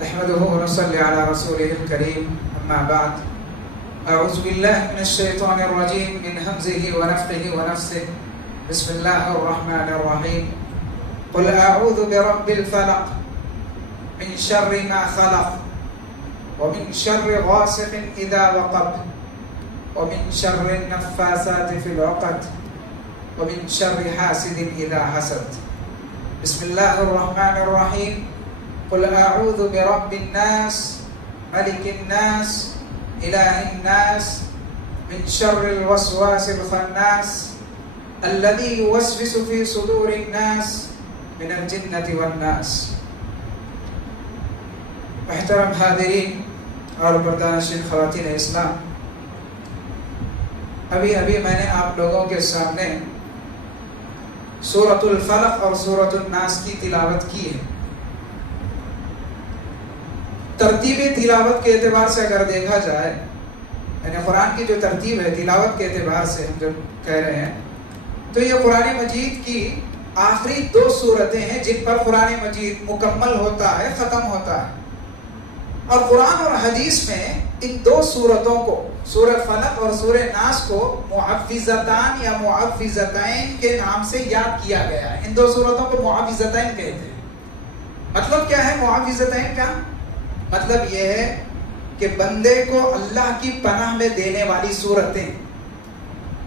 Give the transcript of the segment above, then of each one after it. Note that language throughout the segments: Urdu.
نحمده ونصلي على رسوله الكريم أما بعد أعوذ بالله من الشيطان الرجيم من همزه ونفخه ونفسه بسم الله الرحمن الرحيم قل أعوذ برب الفلق من شر ما خلق ومن شر غاسق إذا وقب ومن شر النفاثات في العقد ومن شر حاسد إذا حسد بسم الله الرحمن الرحيم قل أعوذ برب الناس ملك الناس إله الناس من شر الوسواس الخناس الذي يوسوس في صدور الناس من الجنة والناس. محترم حاضرین اور بردانشین خواتین اسلام، ابھی میں نے آپ لوگوں کے سامنے سورۃ الفلق اور سورۃ الناس کی تلاوت کی ہے. ترتیب تلاوت کے اعتبار سے اگر دیکھا جائے، یعنی قرآن کی جو ترتیب ہے تلاوت کے اعتبار سے ہم جو کہہ رہے ہیں، تو یہ قرآن مجید کی آخری 2 سورتیں ہیں جن پر قرآن مجید مکمل ہوتا ہے، ختم ہوتا ہے. اور قرآن اور حدیث میں ان 2 سورتوں کو، سورہ فلق اور سورہ ناس کو معوذتان یا معوذتین کے نام سے یاد کیا گیا ہے. ان 2 سورتوں کو معوذتین کہتے ہیں. مطلب کیا ہے معوذتین کا؟ مطلب یہ ہے کہ بندے کو اللہ کی پناہ میں دینے والی صورتیں،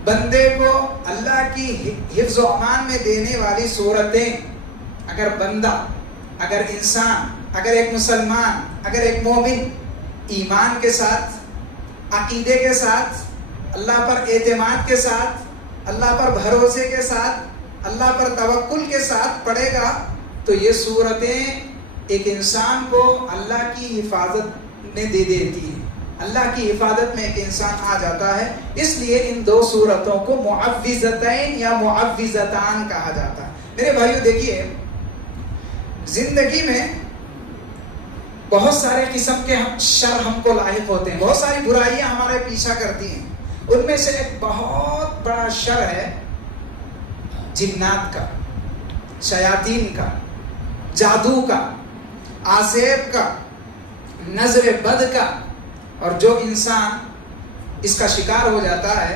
بندے کو اللہ کی حفظ و امان میں دینے والی صورتیں. اگر بندہ، اگر انسان، اگر ایک مسلمان، اگر ایک مومن ایمان کے ساتھ، عقیدے کے ساتھ، اللہ پر اعتماد کے ساتھ، اللہ پر بھروسے کے ساتھ، اللہ پر توکل کے ساتھ پڑھے گا تو یہ صورتیں ایک انسان کو اللہ کی حفاظت میں دے دیتی ہیں. اللہ کی حفاظت میں ایک انسان آ جاتا ہے. اس لیے ان 2 صورتوں کو معوذتین یا معوذتان کہا جاتا ہے. میرے بھائیو دیکھیے، زندگی میں بہت سارے قسم کے شر ہم کو لاحق ہوتے ہیں، بہت ساری برائیاں ہمارے پیچھا کرتی ہیں. ان میں سے ایک بہت بڑا شر ہے جنات کا، شیاطین کا، جادو کا، آسیب کا، نظر بد کا. اور جو انسان اس کا شکار ہو جاتا ہے،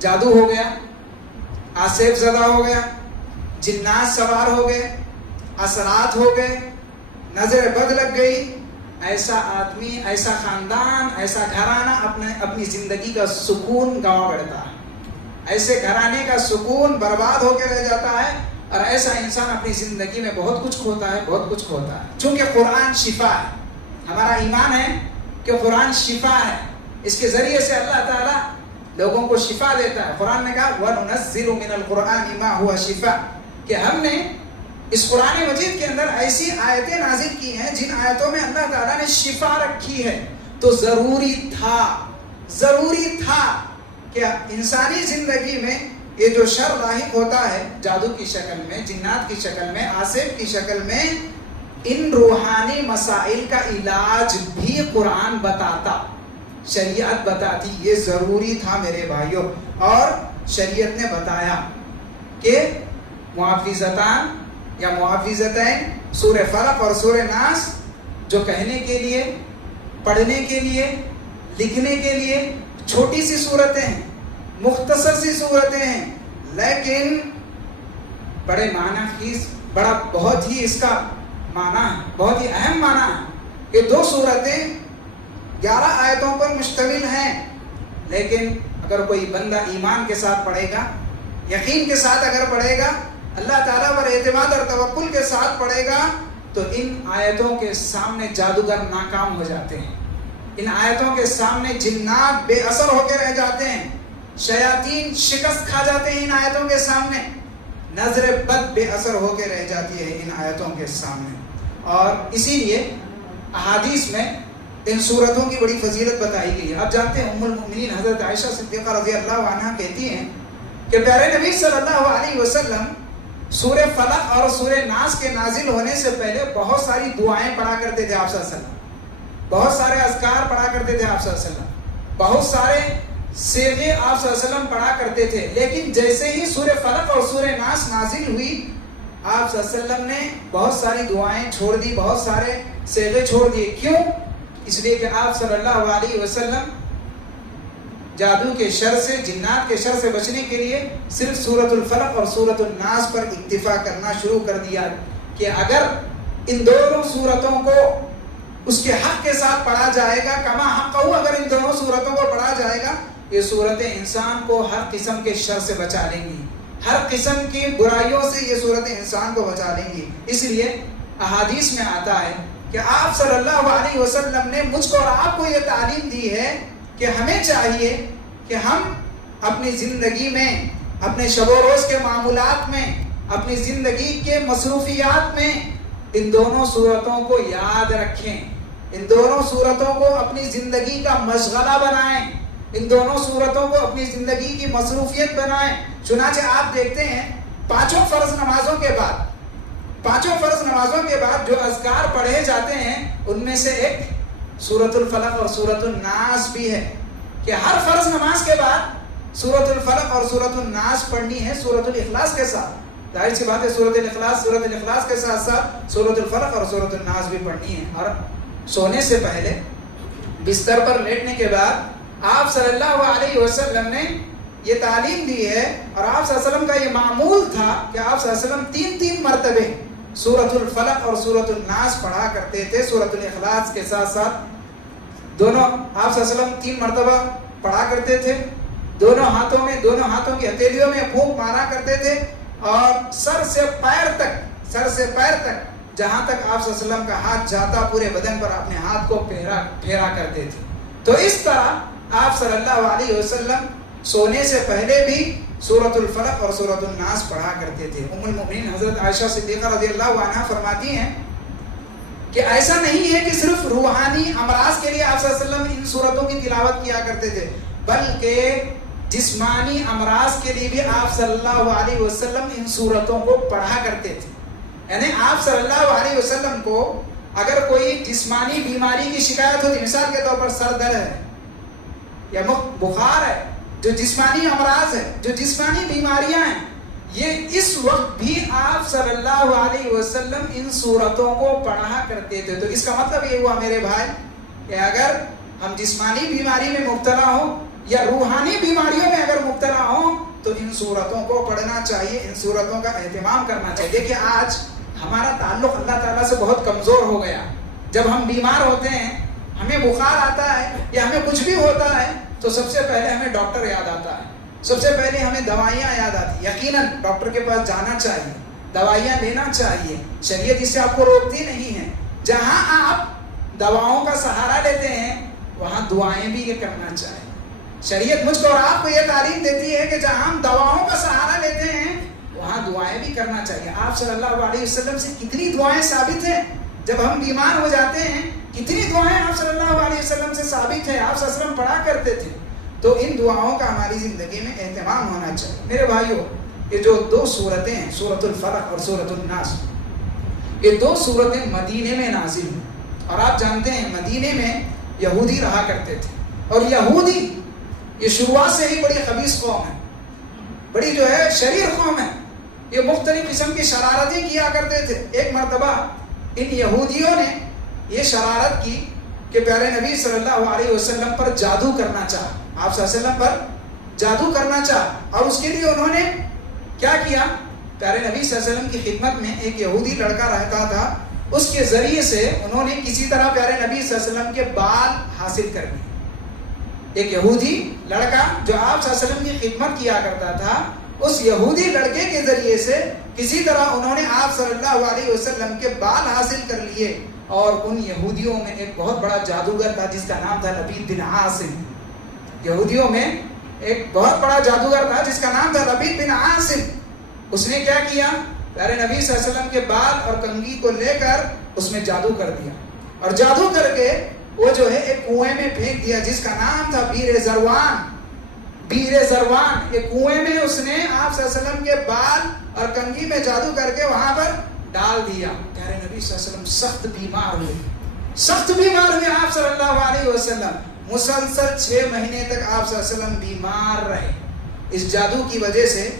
جادو ہو گیا، آسیب زدہ ہو گیا، جنات سوار ہو گئے، اثرات ہو گئے، نظر بد لگ گئی، ایسا آدمی، ایسا خاندان، ایسا گھرانہ اپنی زندگی کا سکون گنوا بیٹھتا ہے. ایسے گھرانے کا سکون برباد ہو کے رہ جاتا ہے. اور ایسا انسان اپنی زندگی میں بہت کچھ کھوتا ہے، بہت کچھ کھوتا ہے. چونکہ قرآن شفا ہے، ہمارا ایمان ہے کہ قرآن شفا ہے. اس کے ذریعے سے اللہ تعالیٰ لوگوں کو شفا دیتا ہے. قرآن نے کہا وَنُنَزِّلُ مِنَ الْقُرْآنِ مَا هُوَ شِفَاء، کہ ہم نے اس قرآن مجید کے اندر ایسی آیتیں نازل کی ہیں جن آیتوں میں اللہ تعالیٰ نے شفا رکھی ہے. تو ضروری تھا کہ انسانی زندگی میں یہ جو شر لاحق ہوتا ہے جادو کی شکل میں، جنات کی شکل میں، آسیب کی شکل میں، ان روحانی مسائل کا علاج بھی قرآن بتاتا، شریعت بتاتی. یہ ضروری تھا میرے بھائیوں. اور شریعت نے بتایا کہ معوذتان یا معوذتین، سورہ فلق اور سورہ ناس، جو کہنے کے لیے، پڑھنے کے لیے، لکھنے کے لیے چھوٹی سی صورتیں ہیں، مختصر سی صورتیں ہیں، لیکن بڑے معنی خیز، بہت ہی اس کا معنی ہے، بہت ہی اہم معنی ہے. یہ 2 صورتیں 11 آیتوں پر مشتمل ہیں. لیکن اگر کوئی بندہ ایمان کے ساتھ پڑھے گا، یقین کے ساتھ اگر پڑھے گا، اللہ تعالیٰ پر اعتماد اور توکل کے ساتھ پڑھے گا، تو ان آیتوں کے سامنے جادوگر ناکام ہو جاتے ہیں. ان آیتوں کے سامنے جنات بے اثر ہو کے رہ جاتے ہیں، شیاطین شکست کھا جاتے ہیں ان آیتوں کے سامنے، نظر بد بے اثر ہو کے رہ جاتی ہے ان آیتوں کے سامنے. اور اسی لیے احادیث میں ان صورتوں کی بڑی فضیلت بتائی گئی ہے. آپ جانتے ہیں ام المؤمنین حضرت عائشہ صدیقہ رضی اللہ عنہا کہتی ہیں کہ پیارے نبی صلی اللہ علیہ وسلم سورہ فلق اور سورہ ناس کے نازل ہونے سے پہلے بہت ساری دعائیں پڑھا کرتے تھے آپ صلی اللہ علیہ وسلم، بہت سارے اذکار پڑھا کرتے تھے آپ صلی اللہ علیہ وسلم، بہت سارے صیغے آپ صلی اللہ علیہ وسلم پڑھا کرتے تھے. لیکن جیسے ہی سورہ فلق اور سورہ ناس نازل ہوئی آپ صلی اللہ علیہ وسلم نے بہت ساری دعائیں چھوڑ دی, بہت سارے صیغے چھوڑ دیے. کیوں؟ اس لیے کہ آپ صلی اللہ علیہ وسلم جادو کے شر سے, جنات کے شر سے بچنے کے لیے صرف سورۃ الفلق اور سورۃ الناس پر اکتفا کرنا شروع کر دیا کہ اگر ان دونوں سورتوں کو اس کے حق کے ساتھ پڑھا جائے گا, کما حق ہو, اگر ان دونوں سورتوں کو پڑھا جائے گا, یہ سورتیں انسان کو ہر قسم کے شر سے بچا لیں گی, ہر قسم کی برائیوں سے یہ سورتیں انسان کو بچا لیں گی. اس لیے احادیث میں آتا ہے کہ آپ صلی اللہ علیہ وسلم نے مجھ کو اور آپ کو یہ تعلیم دی ہے کہ ہمیں چاہیے کہ ہم اپنی زندگی میں, اپنے شب و روز کے معمولات میں, اپنی زندگی کے مصروفیات میں ان دونوں صورتوں کو یاد رکھیں, ان دونوں صورتوں کو اپنی زندگی کا مشغلہ بنائیں, ان دونوں صورتوں کو اپنی زندگی کی مصروفیت بنائیں. چنانچہ آپ دیکھتے ہیں پانچوں فرض نمازوں کے بعد جو اذکار پڑھے جاتے ہیں ان میں سے ایک سورۃ الفلق اور سورۃ الناس بھی ہے کہ ہر فرض نماز کے بعد سورۃ الفلق اور سورۃ الناس پڑھنی ہے سورۃ الاخلاص کے ساتھ. ظاہر سی بات ہے سورۃ الاخلاص کے ساتھ ساتھ سورۃ الفلق اور سورۃ الناس بھی پڑھنی ہے. اور سونے سے پہلے بستر پر لیٹنے کے بعد آپ صلی اللہ علیہ وسلم نے یہ تعلیم دی ہے, اور آپ صلی اللہ علیہ وسلم کا یہ معمول تھا کہ آپ صلی اللہ علیہ وسلم 3 مرتبے سورۃ الفلق اور سورۃ الناس پڑھا کرتے تھے. سورۃ الاخلاص کے ساتھ ساتھ دونوں آپ صلی اللہ علیہ وسلم 3 مرتبہ پڑھا کرتے تھے. دونوں ہاتھوں کی ہتھیلیوں میں پھونک مارا کرتے تھے, اور سر سے پیر تک جہاں تک آپ صلی اللہ علیہ وسلم کا ہاتھ جاتا پورے بدن پر اپنے ہاتھ کو پھیرا کرتے تھے. تو اس طرح آپ صلی اللہ علیہ وسلم سونے سے پہلے بھی سورۃ الفلق اور سورۃ الناس پڑھا کرتے تھے. ام المؤمنین حضرت عائشہ صدیقہ رضی اللہ عنہا فرماتی ہیں کہ ایسا نہیں ہے کہ صرف روحانی امراض کے لیے آپ صلی اللہ علیہ وسلم ان سورتوں کی تلاوت کیا کرتے تھے, بلکہ جسمانی امراض کے لیے بھی آپ صلی اللہ علیہ وسلم ان سورتوں کو پڑھا کرتے تھے. یعنی آپ صلی اللہ علیہ وسلم کو اگر کوئی جسمانی بیماری کی شکایت ہوتی, مثال کے طور پر سر درد ہے یا بخار ہے, جو جسمانی امراض ہے, جو جسمانی بیماریاں ہیں, یہ اس وقت بھی آپ صلی اللہ علیہ وسلم ان سورتوں کو پڑھا کرتے تھے. تو اس کا مطلب یہ ہوا میرے بھائی کہ اگر ہم جسمانی بیماری میں مبتلا ہوں یا روحانی بیماریوں میں اگر مبتلا ہوں تو ان سورتوں کو پڑھنا چاہیے, ان سورتوں کا اہتمام کرنا چاہیے. دیکھیں آج ہمارا تعلق اللہ تعالیٰ سے بہت کمزور ہو گیا. جب ہم بیمار ہوتے ہیں, ہمیں بخار آتا ہے یا ہمیں کچھ بھی ہوتا ہے, تو سب سے پہلے ہمیں ڈاکٹر یاد آتا ہے, سب سے پہلے ہمیں دوائیاں یاد آتی. یقیناً ڈاکٹر کے پاس جانا چاہیے, دوائیاں لینا چاہیے, شریعت اس سے آپ کو روکتی نہیں ہے. جہاں آپ دواؤں کا سہارا لیتے ہیں وہاں دعائیں بھی یہ کرنا چاہیے. شریعت مجھ کو اور آپ کو یہ تعلیم دیتی ہے کہ جہاں ہم دواؤں کا سہارا لیتے ہیں وہاں دعائیں بھی کرنا چاہیے. آپ صلی اللہ علیہ وسلم سے کتنی دعائیں ثابت ہیں, جب ہم بیمار ہو جاتے ہیں کتنی دعائیں آپ صلی اللہ علیہ وسلم سے ثابت ہیں, آپ صلی اللہ علیہ وسلم پڑھا کرتے تھے. تو ان دعاؤں کا ہماری زندگی میں اہتمام ہونا چاہیے. میرے بھائیوں, یہ جو 2 سورتیں ہیں سورۃ الفلق اور سورۃ الناس, یہ 2 سورتیں مدینے میں نازل ہوئی. اور آپ جانتے ہیں مدینے میں یہودی رہا کرتے تھے, اور یہودی یہ شروعات سے ہی بڑی خبیث قوم ہے, بڑی جو ہے شریر قوم ہے. یہ مختلف قسم کی شرارتیں کیا کرتے تھے. ایک مرتبہ ان یہودیوں نے یہ شرارت کی کہ پیارے نبی صلی اللہ علیہ وسلم پر جادو کرنا چاہا, آپ صلی اللہ علیہ وسلم پر جادو کرنا چاہا. اور اس کے لیے انہوں نے کیا کیا, پیارے نبی صلی اللہ علیہ وسلم کی خدمت میں ایک یہودی لڑکا رہتا تھا, اس کے ذریعے سے انہوں نے کسی طرح پیارے نبی صلی اللہ علیہ وسلم کے بال حاصل کر لیے. ایک یہودی لڑکا جو آپ صلی اللہ علیہ وسلم کی خدمت کیا کرتا تھا, اس یہودی لڑکے کے ذریعے سے کسی طرح انہوں نے آپ صلی اللہ علیہ وسلم کے بال حاصل کر لیے. اور ان یہودیوں میں ایک بہت بڑا جادوگر تھا جس کا نام تھا لبید بن عاصم. یہودیوں میں ایک بہت بڑا جادوگر تھا جس کا نام تھا لبید بن عاصم. اس نے کیا کیا, پیارے نبی صلی اللہ علیہ وسلم کے بال اور کنگھی کو لے کر اس میں جادو کر دیا, اور جادو کر کے وہ جو ہے ایک کنویں میں پھینک دیا جس کا نام تھا بیر زروان. بیر زروان, یہ کنویں میں اس نے آپ صلی اللہ علیہ وسلم کے بال اور کنگھی میں جادو کر کے وہاں پر ڈال دیا. پیارے نبی صلی اللہ علیہ وسلم سخت بیمار ہوئے آپ صلی اللہ علیہ وسلم. مسلسل 6 مہینے تک آپ صلی اللہ علیہ وسلم بیمار رہے. اس جادو کی وجہ سے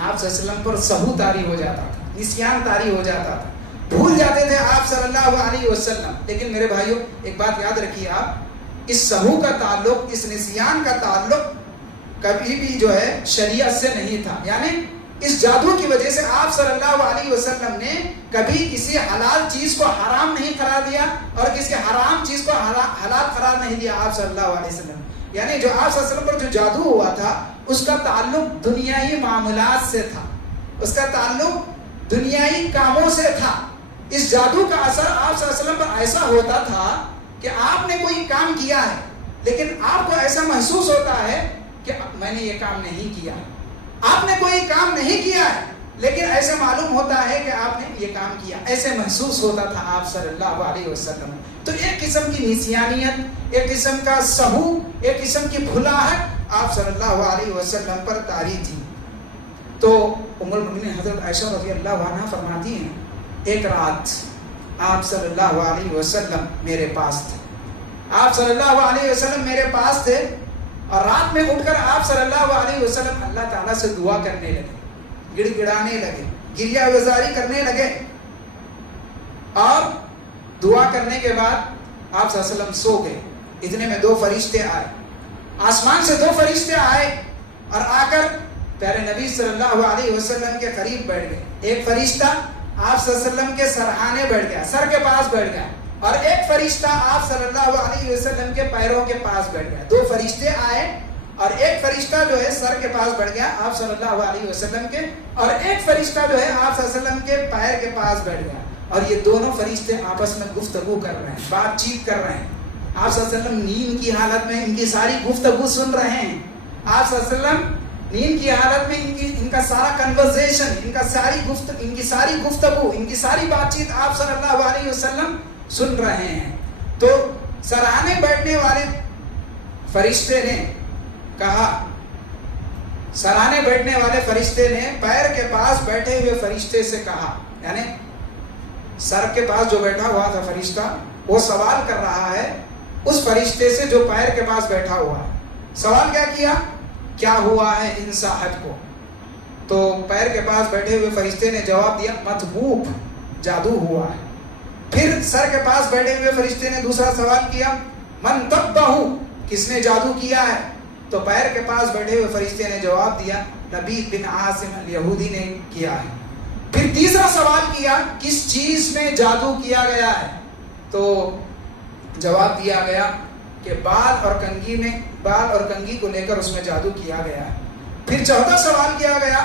آپ صلی اللہ علیہ وسلم پر سہو طاری ہو جاتا تھا. نسیان طاری ہو جاتا تھا, بھول جاتے تھے آپ صلی اللہ علیہ وسلم. لیکن میرے بھائیوں ایک بات یاد رکھیے آپ, اس سہو کا تعلق, اس نسیان کا تعلق کبھی بھی جو ہے شریعت سے نہیں تھا. یعنی اس جادو کی وجہ سے آپ صلی اللہ علیہ وسلم نے کبھی کسی حلال چیز کو حرام نہیں قرار دیا اور کسی حرام چیز کو حلال قرار نہیں دیا آپ صلی اللہ علیہ وسلم. یعنی جو آپ صلی اللہ علیہ وسلم پر جو جادو ہوا تھا اس کا تعلق دنیائی معاملات سے تھا, اس کا تعلق دنیائی کاموں سے تھا. اس جادو کا اثر آپ صلی اللہ علیہ وسلم پر ایسا ہوتا تھا کہ آپ نے کوئی کام کیا ہے لیکن آپ کو ایسا محسوس ہوتا ہے کہ میں نے یہ کام نہیں کیا. آپ نے کوئی کام نہیں کیا ہے لیکن ایسے معلوم ہوتا ہے کہ آپ نے یہ کام کیا, ایسے محسوس ہوتا تھا آپ صلی اللہ علیہ وسلم. تو ایک قسم کی نسیانیت, ایک قسم کا سہو, ایک قسم کی بھلاہٹ آپ صلی اللہ علیہ وسلم پر طاری تھی. تو ام المؤمنین حضرت عائشہ رضی اللہ عنہا فرماتی ہیں ایک رات آپ صلی اللہ علیہ وسلم میرے پاس تھے, آپ صلی اللہ علیہ وسلم میرے پاس تھے اور رات میں اٹھ کر آپ صلی اللہ علیہ وسلم اللہ تعالیٰ سے دعا کرنے لگے, گڑ گڑانے لگے, گریہ وزاری کرنے لگے. اور دعا کرنے کے بعد آپ صلی اللہ علیہ وسلم سو گئے. اتنے میں 2 فرشتے آئے, آسمان سے 2 فرشتے آئے اور آ کر پیارے نبی صلی اللہ علیہ وسلم کے قریب بیٹھ گئے. ایک فرشتہ آپ صلی اللہ علیہ وسلم کے سرہانے بیٹھ گیا, سر کے پاس بیٹھ گیا, اور ایک فرشتہ آپ صلی اللہ علیہ وسلم کے پیروں کے پاس بیٹھ گیا. 2 فرشتے آئے اور ایک فرشتہ جو ہے سر کے پاس بیٹھ گیا آپ صلی اللہ علیہ وسلم کے, اور ایک فرشتہ جو ہے آپ صلی اللہ علیہ وسلم کے پیر کے پاس بیٹھ گیا. اور یہ دونوں فرشتے آپس میں گفتگو کر رہے ہیں, بات چیت کر رہے ہیں. آپ صلی اللہ علیہ وسلم نیند کی حالت میں ان کی ساری گفتگو سن رہے ہیں. آپ صلی اللہ علیہ وسلم نیند کی حالت میں ان کا سارا کنورزیشن, ان کی ساری گفتگو, ان کی ساری بات چیت آپ صلی اللہ علیہ وسلم سن رہے ہیں. تو سراہانے بیٹھنے والے فرشتے نے کہا, سراہانے بیٹھنے والے فرشتے نے پیر کے پاس بیٹھے ہوئے فرشتے سے کہا, یعنی سر کے پاس جو بیٹھا ہوا تھا فرشتہ وہ سوال کر رہا ہے اس فرشتے سے جو پیر کے پاس بیٹھا ہوا ہے. سوال کیا ہوا ہے ان صاحب کو؟ تو پیر کے پاس بیٹھے ہوئے فرشتے نے جواب دیا مطبوب, جادو ہوا ہے. پھر سر کے پاس بیٹھے ہوئے فرشتے نے دوسرا سوال کیا من تبہ, کس نے جادو کیا ہے؟ تو پیر کے پاس بیٹھے ہوئے فرشتے نے جواب دیا لبید بن عاصم الیہودی نے کیا ہے. پھر تیسرا سوال کیا کس چیز میں جادو کیا گیا ہے؟ تو جواب دیا گیا کہ بال اور کنگھی کو لے کر اس میں جادو کیا گیا ہے. پھر چوتھا سوال کیا گیا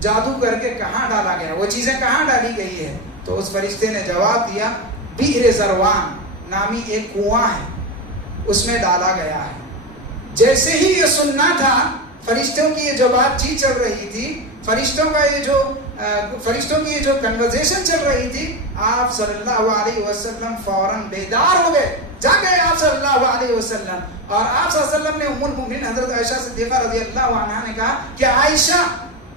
جادو کر کے کہاں ڈالا گیا, وہ چیزیں کہاں ڈالی گئی ہے؟ تو اس فرشتے نے جواب دیا بئر زروان نامی ایک کنواں ہے, اس میں ڈالا گیا ہے. جیسے ہی یہ سننا تھا, فرشتوں کی یہ جو بات چیت چل رہی تھی, فرشتوں کی یہ جو کنورزیشن چل رہی تھی, آپ صلی اللہ علیہ وسلم فوراً بیدار ہو گئے, جا گئے آپ صلی اللہ علیہ وسلم. اور آپ صلی اللہ علیہ وسلم نے ام المؤمنین حضرت عائشہ صدیقہ رضی اللہ عنہا نے کہا کہ عائشہ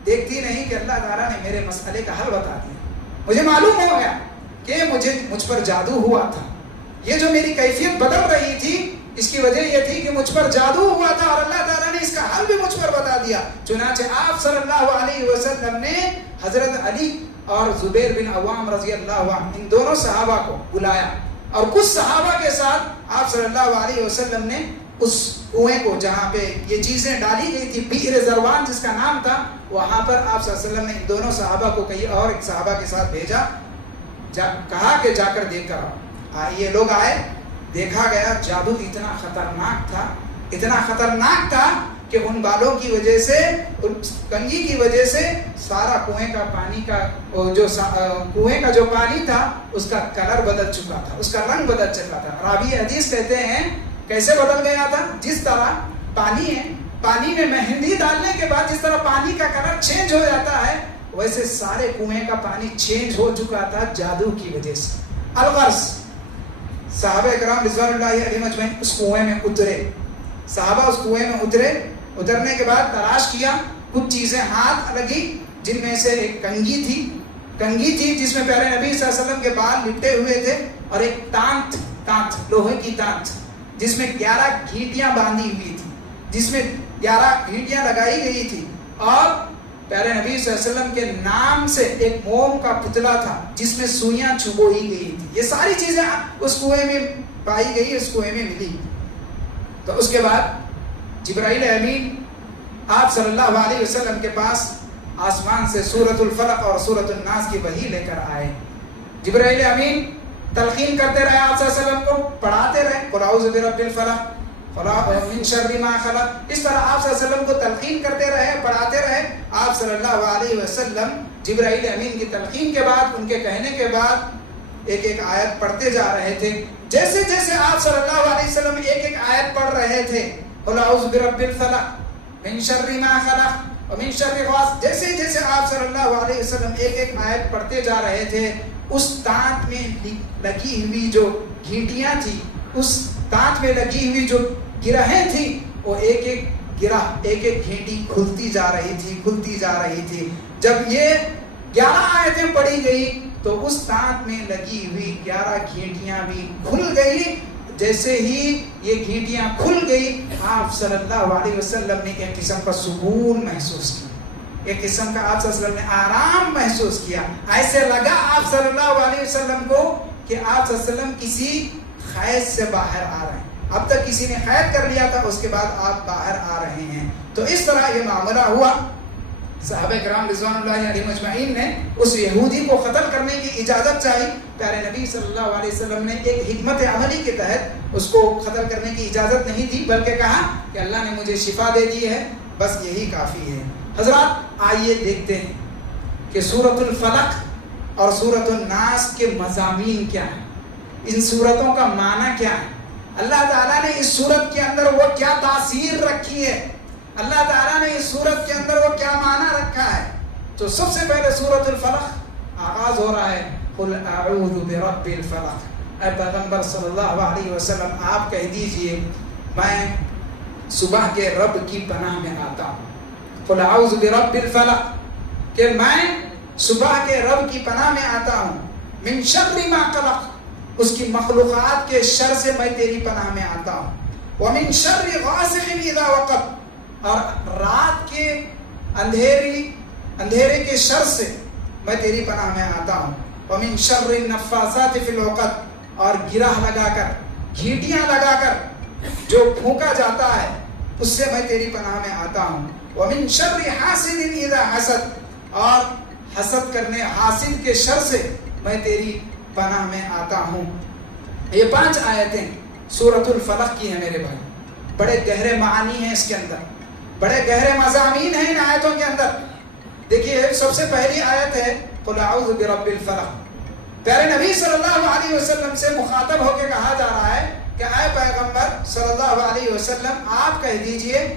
دیکھتی نہیں کہ اللہ تعالیٰ نے میرے مسئلے کا حل بتا دیا, مجھے معلوم ہو گیا کہ مجھ پر جادو ہوا تھا. یہ جو میری کیفیت بدل رہی تھی اس کی وجہ یہ تھی کہ مجھ پر جادو ہوا تھا اور اللہ تعالیٰ نے اس کا حل بھی مجھ پر بتا دیا. چنانچہ آپ صلی اللہ علیہ وسلم نے حضرت علی اور زبیر بن عوام رضی اللہ عنہ ان دونوں صحابہ کو بلایا اور کچھ صحابہ کے ساتھ آپ صلی اللہ علیہ وسلم نے اس کنویں کو جہاں پہ یہ چیزیں ڈالی گئی تھی بئر زروان جس کا نام تھا, وہاں پر آپ صلی اللہ علیہ وسلم نے ان دونوں صحابہ کو کہیں اور ایک صحابہ کے ساتھ بھیجا, کہا کہ جا کر دیکھ کر آؤ. یہ لوگ آئے, دیکھا گیا جادو اتنا خطرناک تھا کہ ان بالوں کی وجہ سے, کنگھی کی وجہ سے سارا کنویں کا جو پانی تھا اس کا کلر بدل چکا تھا, اس کا رنگ بدل چکا تھا. راوی حدیث کہتے ہیں کیسے بدل گیا تھا, جس طرح پانی ہے, پانی میں مہندی ڈالنے کے بعد جس طرح پانی کا کلر چینج ہو جاتا ہے, ویسے سارے کنویں کا پانی چینج ہو چکا تھا جادو کی وجہ سے. الغرض صحابہ اکرام رضوان اللہ علیہم اجمعین اس کنویں میں اترے, صحابہ اس کنویں میں اترنے کے بعد تلاش کیا, کچھ چیزیں ہاتھ لگی جن میں سے ایک کنگھی تھی جس میں پیارے نبی صلی اللہ علیہ وسلم کے بال لپٹے ہوئے تھے, اور ایک تانت لوہے کی تانت جس میں 11 گھیٹیاں باندھی ہوئی تھی, جس میں 11 گھیٹیاں لگائی گئی تھی, اور پیارے نبی صلی اللہ علیہ وسلم کے نام سے ایک موم کا پتلا تھا جس میں سوئیاں چبوئی گئی تھی. یہ ساری چیزیں اس کنویں میں پائی گئی, اس کنویں میں ملی. تو اس کے بعد جبرائیل امین آپ صلی اللہ علیہ وسلم کے پاس آسمان سے سورۃ الفلق اور سورۃ الناس کی وحی لے کر آئے. جبرائیل امین تلقین کرتے رہے آپ صلی اللہ علیہ وسلم کو, پڑھاتے رہے قل اعوذ برب الفلق من شر ما خلق. اس طرح آپ صلی اللہ علیہ وسلم کو تلقین کرتے رہے, پڑھاتے رہے. آپ صلی اللہ علیہ وسلم جبرائیل امین کی تلقین کے بعد, ان کے کہنے کے بعد ایک ایک آیت پڑھتے جا رہے تھے. جیسے جیسے آپ صلی اللہ علیہ وسلم ایک ایک آیت پڑھ رہے تھے, قل اعوذ برب الفلق من شر ما خلق ومن شر غاسق, جیسے جیسے آپ صلی اللہ علیہ وسلم ایک ایک آیت پڑھتے جا رہے تھے, اس تانت میں لگی ہوئی جو گھینٹیاں تھی, اس تانت میں لگی ہوئی جو گرہیں تھی, وہ ایک ایک گرہ, ایک ایک گھینٹی کھلتی جا رہی تھی, کھلتی جا رہی تھی. جب یہ 11 آیتیں پڑھی گئی تو اس تانت میں لگی ہوئی 11 گھینٹیاں بھی کھل گئی. جیسے ہی یہ گھینٹیاں کھل گئی, آپ صلی اللہ علیہ وسلم نے ایک قسم کا سکون محسوس کیا, ایک قسم کا آپ صلی اللہ علیہ وسلم نے آرام محسوس کیا. ایسے لگا آپ صلی اللہ علیہ وسلم کو کہ آپ صلی اللہ علیہ وسلم کسی قید سے باہر آ رہے ہیں. اب تک کسی نے قید کر لیا تھا, اس کے بعد آپ باہر آ رہے ہیں. تو اس طرح یہ معاملہ ہوا. صحابہ کرام رضوان اللہ علیہم اجمعین نے اس یہودی کو قتل کرنے کی اجازت چاہی. پیارے نبی صلی اللہ علیہ وسلم نے ایک حکمت عملی کے تحت اس کو قتل کرنے کی اجازت نہیں دی, بلکہ کہا کہ اللہ نے مجھے شفا دے دی ہے, بس یہی کافی ہے. حضرات آئیے دیکھتے ہیں کہ سورۃ الفلق اور سورۃ الناس کے مضامین کیا ہیں, ان سورتوں کا معنی کیا ہے, اللہ تعالیٰ نے اس سورت کے اندر وہ کیا تاثیر رکھی ہے, اللہ تعالیٰ نے اس سورت کے اندر وہ کیا معنی رکھا ہے. تو سب سے پہلے سورۃ الفلق آغاز ہو رہا ہے, قل اعوذ برب الفلق. اے پیغمبر صلی اللہ علیہ وسلم آپ کہہ دیجئے میں صبح کے رب کی پناہ میں آتا ہوں. قل اعوذ برب الفلق, کہ میں صبح کے رب کی پناہ میں آتا ہوں. من شر ما خلق, اس کی مخلوقات کے شر سے میں تیری پناہ میں آتا ہوں. ومن شر غاسق اذا وقب, اور رات کے اندھیرے کے شر سے میں تیری پناہ میں آتا ہوں. ومن شر النفاثات فی العقد, اور گرہ لگا کر, گھینٹیاں لگا کر جو پھونکا جاتا ہے اس سے میں تیری پناہ میں آتا ہوں. ومن شر حاسد اذا حسد, اور حسد کرنے حاسد کے شر سے میں تیری پناہ میں آتا ہوں. یہ 5 آیتیں سورۃ الفلق کی ہیں میرے بھائی. بڑے گہرے معانی ہیں اس کے اندر, بڑے گہرے مضامین ہیں ان آیتوں کے اندر. دیکھیے سب سے پہلی آیت ہے قل اعوذ برب الفلق. پیارے نبی صلی اللہ علیہ وسلم سے مخاطب ہو کے کہا جا رہا ہے کہ اے پیغمبر صلی اللہ علیہ وسلم آپ کہہ دیجئے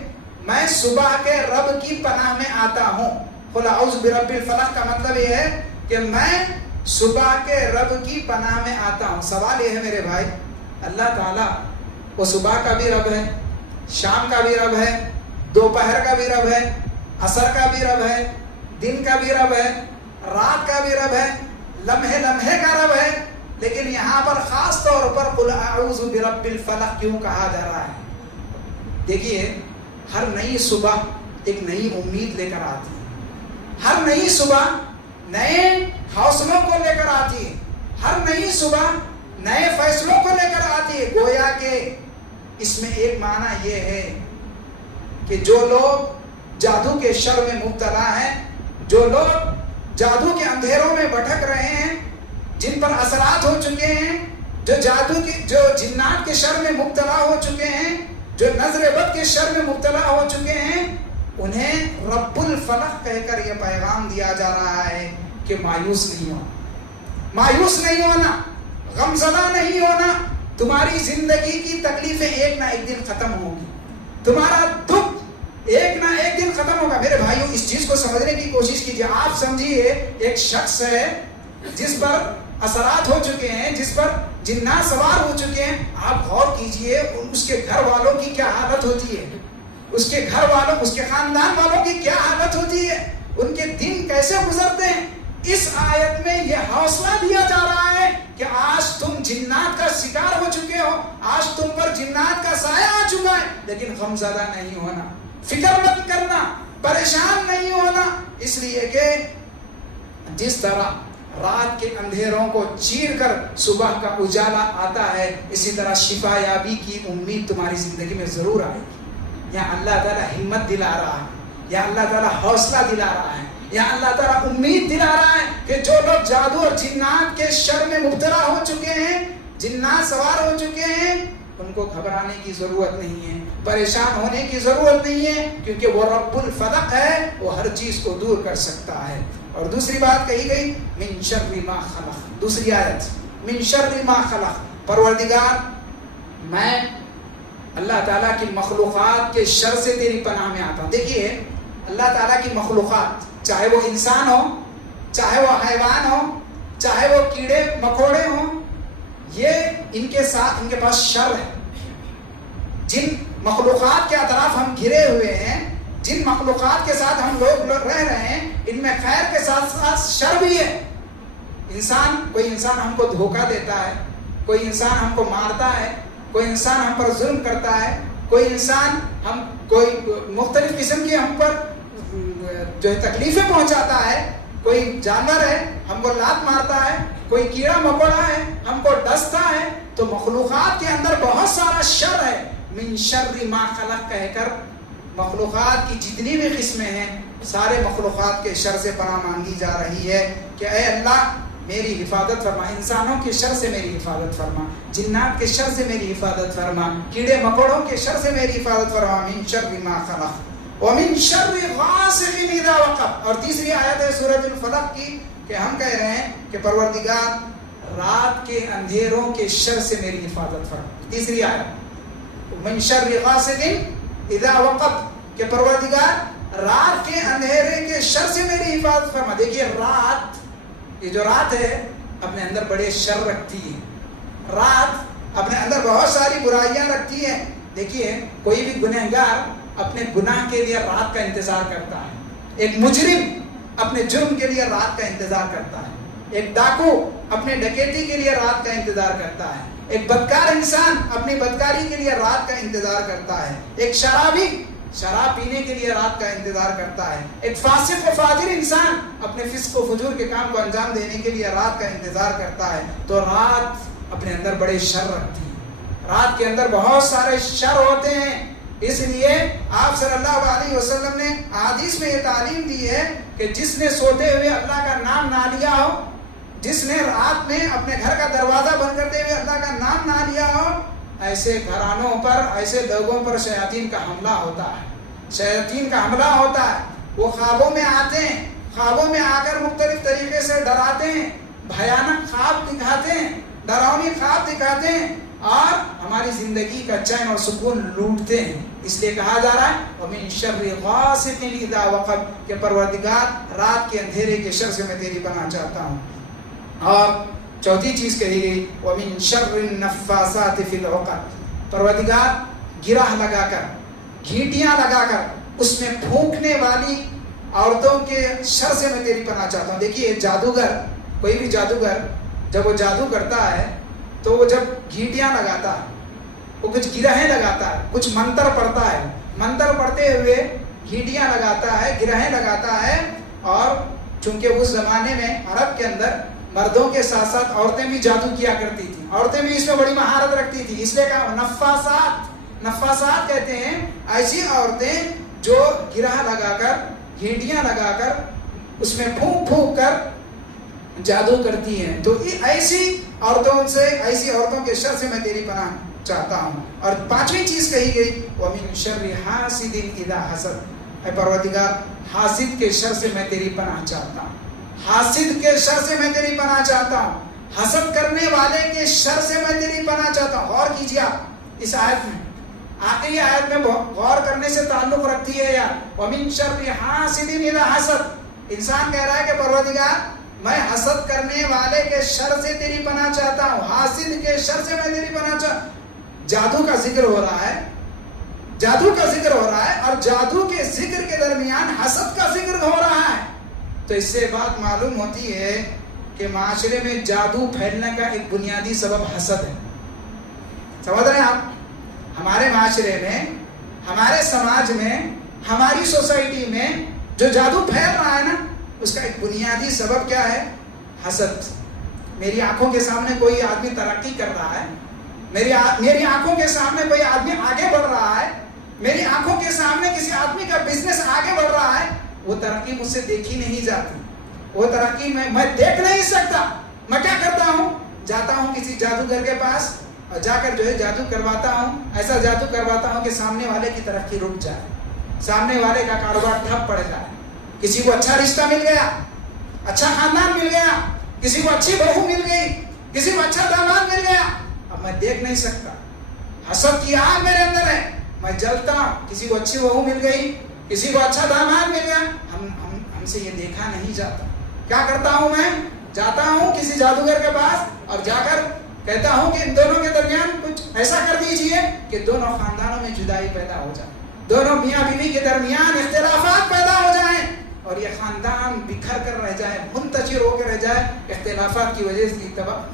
میں صبح کے رب کی پناہ میں آتا ہوں. قل اعوذ برب الفلق کا مطلب یہ ہے کہ میں صبح کے رب کی پناہ میں آتا ہوں. سوال یہ ہے میرے بھائی, اللہ تعالیٰ وہ صبح کا بھی رب ہے, شام کا بھی رب ہے, دوپہر کا بھی رب ہے, عصر کا بھی رب ہے, دن کا بھی رب ہے, رات کا بھی رب ہے, لمحے لمحے کا رب ہے, لیکن یہاں پر خاص طور پر قل اعوذ برب الفلق کیوں کہا جا رہا ہے؟ دیکھیے ہر نئی صبح ایک نئی امید لے کر آتی ہے, ہر نئی صبح نئے حوصلوں کو لے کر آتی ہے, ہر نئی صبح نئے فیصلوں کو لے کر آتی ہے. گویا کہ اس میں ایک معنی یہ ہے کہ جو لوگ جادو کے شر میں مبتلا ہیں, جو لوگ جادو کے اندھیروں میں بھٹک رہے ہیں, جن پر اثرات ہو چکے ہیں, جو جنات کے شر میں مبتلا ہو چکے ہیں, جو نظر بد کے شر میں مبتلا ہو چکے ہیں, انہیں رب الفلق کہہ کر یہ پیغام دیا جا رہا ہے کہ مایوس نہیں ہونا, مایوس نہیں ہونا, غمزدہ نہیں ہونا. تمہاری زندگی کی تکلیفیں ایک نہ ایک دن ختم ہوگی, تمہارا دکھ ایک نہ ایک دن ختم ہوگا. میرے بھائیوں اس چیز کو سمجھنے کی کوشش کیجیے. آپ سمجھیے ایک شخص ہے جس پر اثرات ہو چکے ہیں, جس پر جنات سوار ہو چکے ہیں. آپ غور کیجیے اس کے گھر والوں کی کیا حالت ہوتی ہے, اس کے گھر والوں, اس کے خاندان والوں کی کیا حالت ہوتی ہے, ان کے دن کیسے گزرتے ہیں. اس آیت میں یہ حوصلہ دیا جا رہا ہے کہ آج تم جنات کا شکار ہو چکے ہو, آج تم پر جنات کا سایہ آ چکا ہے, لیکن غمزدہ نہیں ہونا, فکر مت کرنا, پریشان نہیں ہونا، اس لیے کہ جس طرح رات کے اندھیروں کو چیر کر صبح کا اجالا آتا ہے، اسی طرح شفا یابی کی امید تمہاری زندگی میں ضرور آئے گی۔ یا اللہ تعالیٰ ہمت دلا رہا ہے، یا اللہ تعالیٰ حوصلہ دلا رہا ہے، یا اللہ تعالیٰ امید دلا رہا ہے کہ جو لوگ جادو اور جنات کے شر میں مبتلا ہو چکے ہیں، جنات سوار ہو چکے ہیں، ان کو گھبرانے کی ضرورت نہیں ہے، پریشان ہونے کی ضرورت نہیں ہے، کیونکہ وہ رب الفلق ہے، وہ ہر چیز کو دور کر سکتا ہے۔ اور دوسری بات کہی گئی من شر ما خلق، دوسری آیت من شر ما خلق، پروردگار میں اللہ تعالیٰ کی مخلوقات کے شر سے تیری پناہ میں آتا ہوں۔ دیکھیے اللہ تعالیٰ کی مخلوقات، چاہے وہ انسان ہو، چاہے وہ حیوان ہو، چاہے وہ کیڑے مکوڑے ہوں، یہ ان کے ساتھ ان کے پاس شر ہے۔ جن مخلوقات کے اطراف ہم گھرے ہوئے ہیں، جن مخلوقات کے ساتھ ہم لوگ رہ رہے ہیں، ان میں خیر کے ساتھ ساتھ شر بھی ہے۔ کوئی انسان ہم کو دھوکہ دیتا ہے، کوئی انسان ہم کو مارتا ہے، کوئی انسان ہم پر ظلم کرتا ہے، کوئی انسان کوئی مختلف قسم کی ہم پر جو تکلیفیں پہنچاتا ہے، کوئی جانور ہے ہم کو لات مارتا ہے، کوئی کیڑا مکوڑا ہے ہم کو ڈستا ہے، تو مخلوقات کے اندر بہت سارا شر ہے۔ من شر ما خلق کہہ کر مخلوقات کی جتنی بھی قسمیں ہیں، سارے مخلوقات کے شر سے پناہ مانگی جا رہی ہے کہ اے اللہ میری حفاظت فرما، انسانوں کے شر سے میری حفاظت فرما، جنات کے شر سے میری حفاظت فرما، کیڑے مکوڑوں کے شر سے میری حفاظت فرما۔ من شر ما خلق ومن شر غاسق اذا وقب۔ اور تیسری آیت ہے سورۃ الفلق کی کہ ہم کہہ رہے ہیں کہ پروردگار رات کے اندھیروں کے شر سے میری حفاظت فرما۔ تیسری آیت من شر غاسق اذا وقب کہ پروردگار رات کے اندھیرے کے شر سے میری حفاظت فرما۔ دیکھیے رات، یہ جو رات ہے اپنے اندر بڑے شر رکھتی ہے، رات اپنے اندر بہت ساری برائیاں رکھتی ہے۔ دیکھیے کوئی بھی گنہگار اپنے گناہ کے لیے رات کا انتظار کرتا ہے، ایک مجرم اپنے جرم کے لیے رات کا انتظار کرتا ہے، ایک ڈاکو اپنے ڈکیتی کے لیے رات کا انتظار کرتا ہے، ایک بدکار انسان اپنی بدکاری کے لیے رات کا انتظار کرتا ہے، ایک شرابی شراب پینے کے لیے رات کا انتظار کرتا ہے، ایک فاسق و فاجر انسان اپنے فسق و فجور کے کام کو انجام دینے کے لیے رات کا انتظار کرتا ہے۔ تو رات اپنے اندر بڑے شر رکھتی ہے، رات کے اندر بہت سارے شر ہوتے ہیں۔ اس لیے آپ صلی اللہ علیہ وسلم نے حدیث میں یہ تعلیم دی ہے کہ جس نے سوتے ہوئے اللہ کا نام نہ لیا ہو، جس نے رات میں اپنے گھر کا دروازہ بند کرتے ہوئے اللہ کا نام نہ لیا ہو، ایسے گھرانوں پر، ایسے لوگوں پر شیاطین کا حملہ ہوتا ہے، شیاطین کا حملہ ہوتا ہے۔ وہ خوابوں میں آتے ہیں، خوابوں میں آ کر مختلف طریقے سے ڈراتے ہیں، بھیانک خواب دکھاتے ہیں، ڈراؤنی خواب دکھاتے ہیں، اور ہماری زندگی کا چین اور سکون لوٹتے ہیں۔ اس لیے کہا جا رہا ہے وَمِن شَرِّ غَاسِقٍ إِذَا وَقَبَ کہ پروردگار رات کے اندھیرے کے شر سے میں تیری پناہ چاہتا ہوں۔ اور چوتھی چیز کہی گئی وَمِن شَرِّ النَّفَّاثَاتِ فِي الْعُقَدِ پروردگار گرہ لگا کر، گھیٹیاں لگا کر اس میں پھونکنے والی عورتوں کے شر سے میں تیری پناہ چاہتا ہوں۔ دیکھیے جادوگر، کوئی بھی جادوگر جب وہ جادو کرتا ہے تو وہ جب گھیٹیاں لگاتا ہے، وہ کچھ گرہیں لگاتا ہے، کچھ منتر پڑھتا ہے، منتر پڑھتے ہوئے گھیٹیاں لگاتا ہے، گرہیں لگاتا ہے۔ اور چونکہ اس زمانے میں عرب کے اندر مردوں کے ساتھ ساتھ عورتیں بھی جادو کیا کرتی تھیں، عورتیں بھی اس میں بڑی مہارت رکھتی تھیں، اس لیے کہا نفاسات۔ نفاسات کہتے ہیں ایسی عورتیں جو گرہ لگا کر، گھیٹیاں لگا کر اس میں پھونک پھونک کر جادو کرتی ہیں۔ تو ایسی عورتوں کے شر سے میں تیری پناہ چاہتا ہوں۔ اور پانچویں چیز کہی گئی وَمِن شَرِّ حَاسِدٍ إِذَا حَسَدَ اے پروردگار حاسد کے شر سے میں تیری پناہ چاہتا ہوں، حاسد کے شر سے میں تیری پناہ چاہتا ہوں، حسد کرنے والے کے شر سے میں تیری پناہ چاہتا ہوں۔ غور کیجیے آپ اس آیت میں، آخری آیت میں غور کرنے سے تعلق رکھتی ہے یار وَمِن شَرِّ حَاسِدٍ إِذَا حَسَدَ۔ انسان کہہ رہا ہے کہ پروردگار میں حسد کرنے والے کے شر سے تیری پناہ چاہتا ہوں، حاسد کے شر سے میں تیری پناہ چاہتا ہوں۔ جادو کا ذکر ہو رہا ہے، جادو کا ذکر ہو رہا ہے، اور جادو کے ذکر کے درمیان حسد کا ذکر ہو رہا ہے، تو اس سے بات معلوم ہوتی ہے کہ معاشرے میں جادو پھیلنے کا ایک بنیادی سبب حسد ہے۔ سمجھ رہے ہیں آپ؟ ہمارے معاشرے میں، ہمارے سماج میں ہماری سوسائٹی میں جو جادو پھیل رہا ہے نا، اس کا ایک بنیادی سبب کیا ہے؟ حسد. میری آنکھوں کے سامنے کوئی آدمی ترقی کر رہا ہے، میری آنکھوں کے سامنے کوئی آدمی آگے بڑھ رہا ہے، میری آنکھوں کے سامنے کسی آدمی کا بزنس آگے بڑھ رہا ہے، وہ ترقی مجھ سے دیکھی نہیں جاتی، وہ ترقی میں دیکھ نہیں سکتا. میں کیا کرتا ہوں؟ جاتا ہوں کسی جادوگر کے پاس اور جا کر جو ہے جادو کرواتا ہوں. ایسا جادو کرواتا ہوں کہ سامنے والے کی ترقی رک جائے، سامنے والے کا کاروبار ٹھپ پڑ جائے. کسی کو اچھا رشتہ مل گیا، اچھا خاندان مل گیا، کسی کو اچھی بہو مل گئی، کسی کو اچھا داماد مل گیا. اب میں دیکھ نہیں سکتا، حسد کی آگ میرے اندر ہے، میں جلتا ہوں. کسی کو اچھی بہو مل گئی، کسی کو اچھا داماد مل گیا، ہم سے یہ دیکھا نہیں جاتا. کیا کرتا ہوں میں؟ جاتا ہوں کسی جادوگر کے پاس اور جا کر کہتا ہوں کہ ان دونوں کے درمیان کچھ ایسا کر دیجئے کہ دونوں خاندانوں میں جدائی پیدا ہو جائے، دونوں میاں بیوی کے درمیان اختلافات پیدا ہو جائیں اور یہ خاندان بکھر کر رہ جائے، منتشر ہو کر رہ جائے، اختلافات کی وجہ سے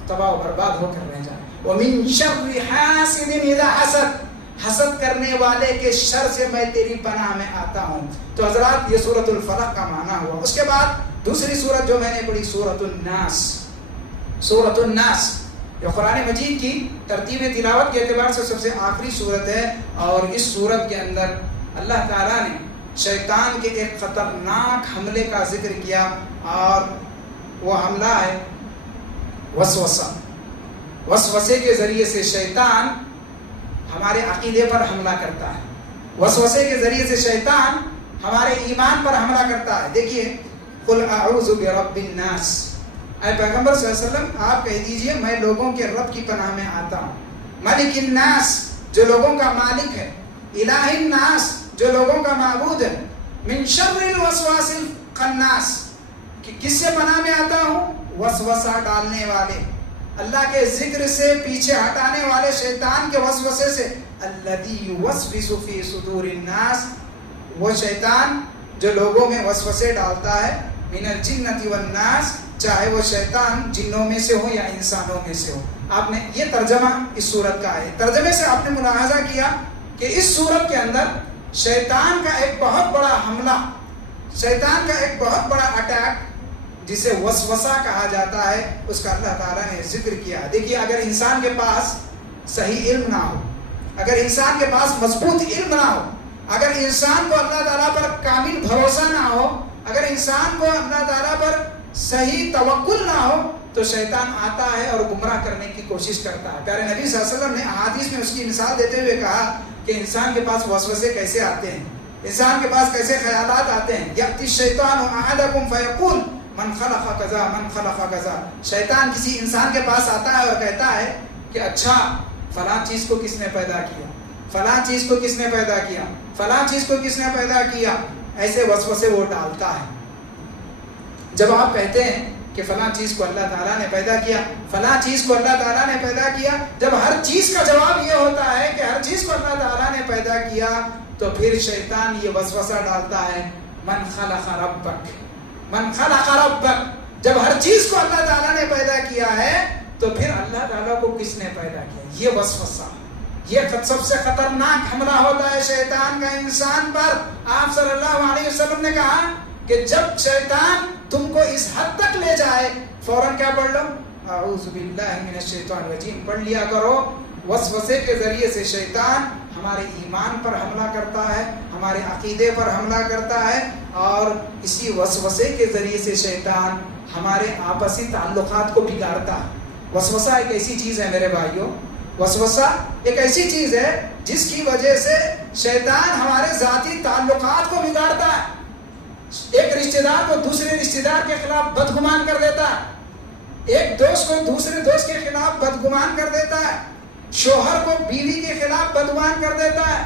تباہ و برباد ہو کر رہ جائے. وَمِن شَرِّ حَاسِدٍ إِذَا حَسَدَ، حسد کرنے والے کے شر سے میں تیری پناہ میں آتا ہوں. تو حضرات یہ سورۃ الفلق کا معنی ہوا. اس کے بعد دوسری سورت جو میں نے پڑھی سورۃ الناس. سورۃ الناس یہ قرآن مجید کی ترتیب تلاوت کے اعتبار سے سب سے آخری سورت ہے، اور اس سورت کے اندر اللہ تعالیٰ نے شیطان کے ایک خطرناک حملے کا ذکر کیا، اور وہ حملہ ہے وسوسہ. وسوسے کے ذریعے سے شیطان ہمارے عقیدے پر حملہ کرتا ہے، وسوسے کے ذریعے سے شیطان ہمارے ایمان پر حملہ کرتا ہے. دیکھیے قل اعوذ برب الناس، اے پیغمبر صلی اللہ علیہ وسلم آپ کہہ دیجئے میں لوگوں کے رب کی پناہ میں آتا ہوں. ملک الناس جو لوگوں کا مالک ہے، الہ الناس جو لوگوں کا معبود ہے، من شر الوسواس الخناس کہ کس سے پناہ میں آتا ہوں؟ وسوسہ ڈالنے والے، اللہ کے ذکر سے پیچھے ہٹانے والے شیطان کے وسوسے سے. الذی یوسوس فی صدور الناس، وہ شیطان جو لوگوں میں وسوسے ڈالتا ہے، من الجنۃ والناس، چاہے وہ شیطان جنوں میں سے ہو یا انسانوں میں سے ہو. آپ نے یہ ترجمہ اس سورت کا ہے. ترجمے سے آپ نے ملاحظہ کیا کہ اس سورت کے اندر شیطان کا ایک بہت بڑا حملہ، شیطان کا ایک بہت بڑا اٹیک جسے وسوسہ کہا جاتا ہے، اس کا اللہ تعالیٰ نے ذکر کیا. دیکھیے اگر انسان کے پاس صحیح علم نہ ہو، اگر انسان کے پاس مضبوط علم نہ ہو، اگر انسان کو اللہ تعالیٰ پر کامل بھروسہ نہ ہو، اگر انسان کو اللہ تعالیٰ پر صحیح توکل نہ ہو، تو شیطان آتا ہے اور گمراہ کرنے کی کوشش کرتا ہے. پیارے نبی صلی اللہ علیہ وسلم نے احادیث میں اس کی مثال دیتے ہوئے کہا کہ انسان کے پاس وسوسے کیسے آتے ہیں، انسان کے پاس کیسے خیالات آتے ہیں. یأتی الشیطان احدکم فیقول من خلق کذا من خلق کذا. شیطان کسی انسان کے پاس آتا ہے اور کہتا ہے کہ اچھا فلاں چیز کو کس نے پیدا کیا، فلاں چیز کو کس نے پیدا کیا، فلاں چیز کو کس نے پیدا کیا. ایسے وسوسے وہ ڈالتا ہے. جب آپ کہتے ہیں کہ فلاں چیز کو اللہ تعالیٰ نے پیدا کیا، فلاں چیز کو اللہ تعالیٰ نے پیدا کیا، جب ہر چیز کا جواب یہ ہوتا ہے کہ ہر چیز کو اللہ تعالیٰ نے پیدا کیا، تو پھر شیطان یہ وسوسہ ڈالتا ہے من خلق ربک، من خلق ربک. جب ہر چیز کو اللہ تعالیٰ نے پیدا کیا ہے تو پھر اللہ تعالیٰ کو کس نے پیدا کیا. یہ وسوسہ، یہ سب سے خطرناک حملہ ہوتا ہے شیطان کا انسان پر. آپ صلی اللہ علیہ وسلم نے کہا کہ جب شیطان تم کو اس حد تک لے جائے، فوراً کیا پڑھ لو؟ اعوذ باللہ من الشیطان الرجیم پڑھ لیا کرو. وسوسے کے ذریعے سے شیطان ہمارے ایمان پر حملہ کرتا ہے، ہمارے عقیدے پر حملہ کرتا ہے، اور اسی وسوسے کے ذریعے سے شیطان ہمارے آپسی تعلقات کو بگاڑتا ہے. وسوسہ ایک ایسی چیز ہے میرے بھائیوں، وسوسہ ایک ایسی چیز ہے جس کی وجہ سے شیطان ہمارے ذاتی تعلقات کو بگاڑتا ہے. ایک رشتہ دار کو دوسرے رشتہ دار کے خلاف بدگمان کر دیتا ہے، ایک دوست کو دوسرے دوست کے خلاف بدگمان کر دیتا ہے، شوہر کو بیوی کے خلاف بدگمان کر دیتا ہے،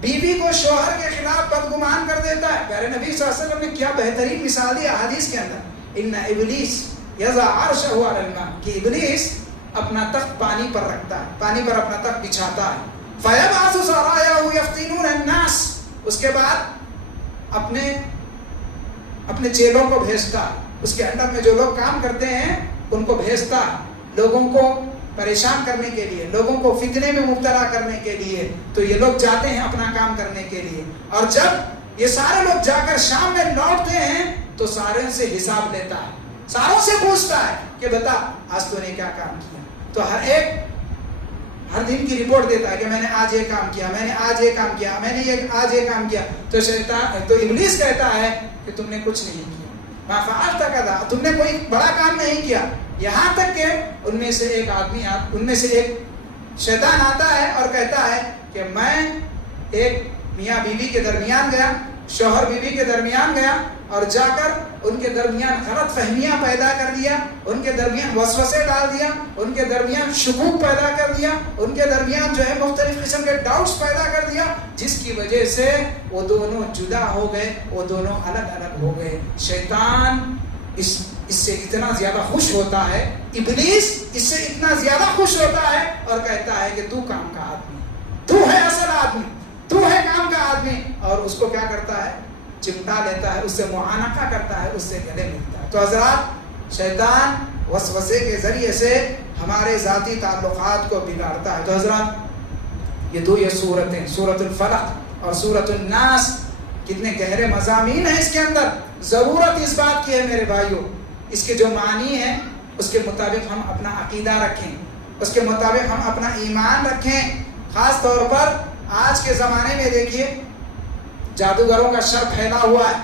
بیوی کو شوہر کے خلاف بدگمان کر دیتا ہے. پیارے نبی صلی اللہ علیہ وسلم نے کیا بہترین مثال دی احادیث کے اندر. ان ابلیس یضع عرشہ علی الماء، کہ ابلیس اپنا تخت پانی پر رکھتا ہے، پانی پر اپنا تخت بچھاتا ہے. فیبعث سرایاہ یفتنون الناس، اس کے بعد اپنے چیلوں کو بھیجتا، اس کے انڈر میں جو لوگ کام کرتے ہیں ان کو بھیجتا لوگوں کو پریشان کرنے کے لیے، لوگوں کو فتنے میں مبتلا کرنے کے لیے. تو یہ لوگ جاتے ہیں اپنا کام کرنے کے لیے، اور جب یہ سارے لوگ جا کر شام میں لوٹتے ہیں تو سارے سے حساب لیتا ہے، ساروں سے پوچھتا ہے کہ بتا آج تو نے کیا کام کیا. تو ہر ایک ہر دن کی رپورٹ دیتا ہے کہ میں نے آج یہ کام کیا، میں نے آج یہ کام کیا، میں نے آج یہ کام کیا. تو تو ابلیس کہتا ہے کہ تم نے کچھ نہیں کیا، ما فعلت کذا، تم نے کوئی بڑا کام نہیں کیا. یہاں تک کہ ان میں سے ایک شیطان آتا ہے اور کہتا ہے کہ میں ایک میاں بیوی کے درمیان گیا، شوہر بیوی کے درمیان گیا اور جا کر ان کے درمیان غلط فہمیاں پیدا کر دیا، ان کے درمیان وسوسے ڈال دیا، ان کے درمیان شکوک پیدا کر دیا، ان کے درمیان جو ہے مختلف قسم کے ڈاؤٹس پیدا کر دیا، جس کی وجہ سے وہ دونوں جدا ہو گئے، وہ دونوں الگ الگ ہو گئے. شیطان اس سے اتنا زیادہ خوش ہوتا ہے، ابلیس اس سے اتنا زیادہ خوش ہوتا ہے اور کہتا ہے کہ تو کام کا آدمی، تو ہے اصل آدمی، تو ہے کام کا آدمی. اور اس کو کیا کرتا ہے؟ چمٹا لیتا ہے، اس سے معانقہ کرتا ہے، اس سے گلے ملتا ہے. تو حضرات شیطان وسوسے کے ذریعے سے ہمارے ذاتی تعلقات کو بگاڑتا ہے. تو حضرات یہ سورتیں، سورۃ الفلق اور سورۃ الناس، کتنے گہرے مضامین ہیں اس کے اندر. ضرورت اس بات کی ہے میرے بھائیوں، اس کے جو معنی ہیں اس کے مطابق ہم اپنا عقیدہ رکھیں، اس کے مطابق ہم اپنا ایمان رکھیں. خاص طور پر آج کے زمانے میں دیکھیے جادوگروں کا شر پھیلا ہوا ہے،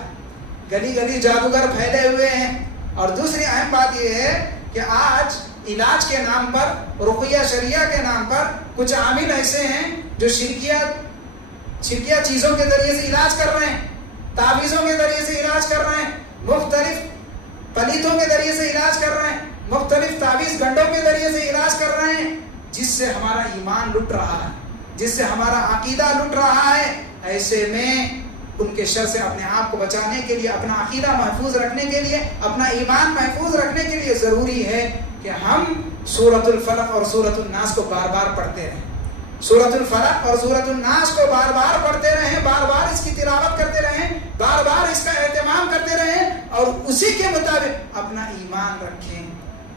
گلی گلی جادوگر پھیلے ہوئے ہیں. اور دوسری اہم بات یہ ہے کہ آج علاج کے نام پر، رقیہ شریعہ کے نام پر کچھ عامل ایسے ہیں جو شرکیہ چیزوں کے ذریعے سے علاج کر رہے ہیں، تعویذوں کے ذریعے سے علاج کر رہے ہیں، مختلف پلیتوں کے ذریعے سے علاج کر رہے ہیں، مختلف تعویذ گنڈوں کے ذریعے سے علاج کر رہے ہیں، جس سے ہمارا ایمان لٹ رہا ہے، جس سے ہمارا عقیدہ لٹ رہا ہے. ایسے میں ان کے شر سے اپنے آپ کو بچانے کے لیے، اپنا عقیدہ محفوظ رکھنے کے لیے، اپنا ایمان محفوظ رکھنے کے لیے ضروری ہے کہ ہم سورۃ الفلق اور سورۃ الناس کو بار بار پڑھتے رہیں. سورۃ الفلق اور سورۃ الناس کو بار بار پڑھتے رہیں، بار بار اس کی تلاوت کرتے رہیں، بار بار اس کا اہتمام کرتے رہیں اور اسی کے مطابق اپنا ایمان رکھیں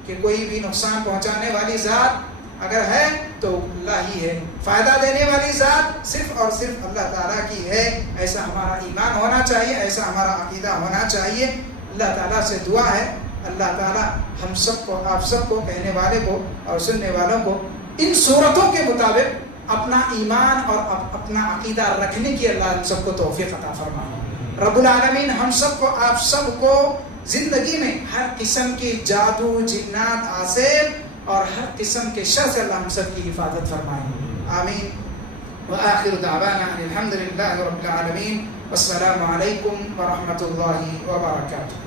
کہ کوئی بھی نقصان پہنچانے والی ذات اگر ہے تو اللہ ہی ہے، فائدہ دینے والی ذات صرف اور صرف اللہ تعالیٰ کی ہے. ایسا ہمارا ایمان ہونا چاہیے، ایسا ہمارا عقیدہ ہونا چاہیے. اللہ تعالیٰ سے دعا ہے اللہ تعالیٰ ہم سب کو، آپ سب کو، کہنے والے کو اور سننے والوں کو ان صورتوں کے مطابق اپنا ایمان اور اپنا عقیدہ رکھنے کی اللہ ہم سب کو توفیق عطا فرمائے. رب العالمین ہم سب کو، آپ سب کو زندگی میں ہر قسم کی جادو، جنات، آسیب اور ہر قسم کے شر سے اللہ ہم سب کی حفاظت فرمائے. آمین. وآخر دعوانا الحمد للہ رب العالمین. والسلام علیکم ورحمۃ اللہ وبرکاتہ.